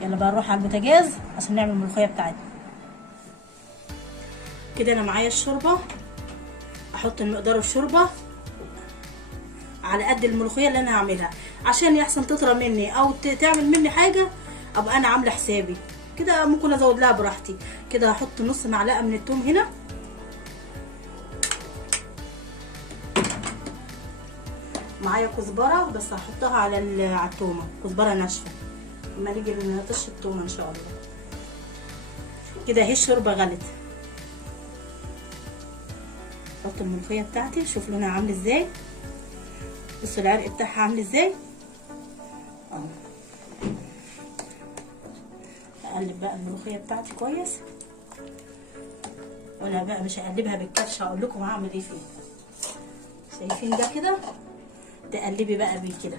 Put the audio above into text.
يلا بقى نروح على البوتاجاز عشان نعمل الملوخيه بتاعتنا. كده انا معايا الشوربه، احط المقدار الشوربه على قد الملوخيه اللي انا هعملها، عشان يحسن تطرى مني او تعمل مني حاجه ابقى انا عامله حسابي. كده ممكن ازود لها براحتي. كده هحط نص معلقه من الثوم هنا، معايا كزبره بس هحطها على التومه، كزبره ناشفه اما نيجي نطش التومه ان شاء الله. كده اهي الشوربه غلت. احط الملوخيه بتاعتي، شوف لونها عامل ازاي، بصوا العرق بتاعها عامل ازاي اهو. اقلب بقى الملوخيه بتاعتي كويس، وانا بقى مش هقلبها بالكبشه، هقول لكم هعمل ايه فيها. شايفين ده كده؟ تقلبي بقى بيه كده